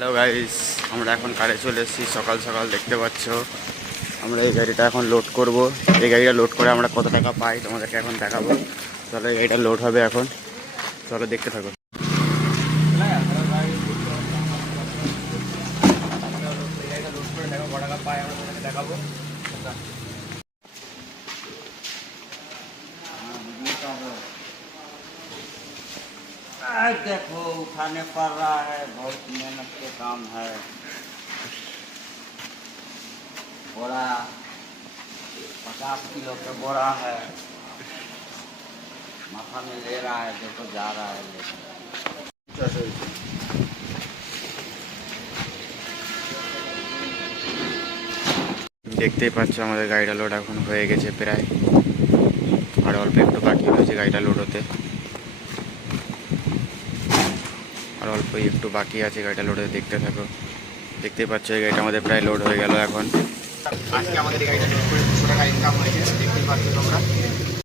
Hello guys, আমরা এখন কারে চলে এসেছি। সকাল সকাল দেখতে পাচ্ছ আমরা এই গাড়িটা এখন লোড করব। এই গাড়িটা লোড করে আমরা কত টাকা পাই তোমাদেরকে এখন দেখাবো। চলো এই গাড়িটা লোড হবে এখন, চলো দেখতে থাকো। দেখাবো। देखो उठाने पड़ रहा है, बहुत मेहनत के काम है। बोरा 50 किलो का बोरा है, माथा में ले रहा है, देखो जा रहा है लेकर। দেখতেই পাচ্ছ আমাদের গাড়িটা লোড এখন হয়ে গেছে প্রায়, আর অল্প একটু বাকি রয়েছে গাড়িটা লোড হতে, আর অল্প একটু বাকি আছে গাড়িটা লোড হতে। দেখতে থাকো, দেখতেই পাচ্ছ এই গাড়িটা আমাদের প্রায় লোড হয়ে গেল এখন। আজকে আমাদের এই গাড়িটা লোড করে 200 টাকা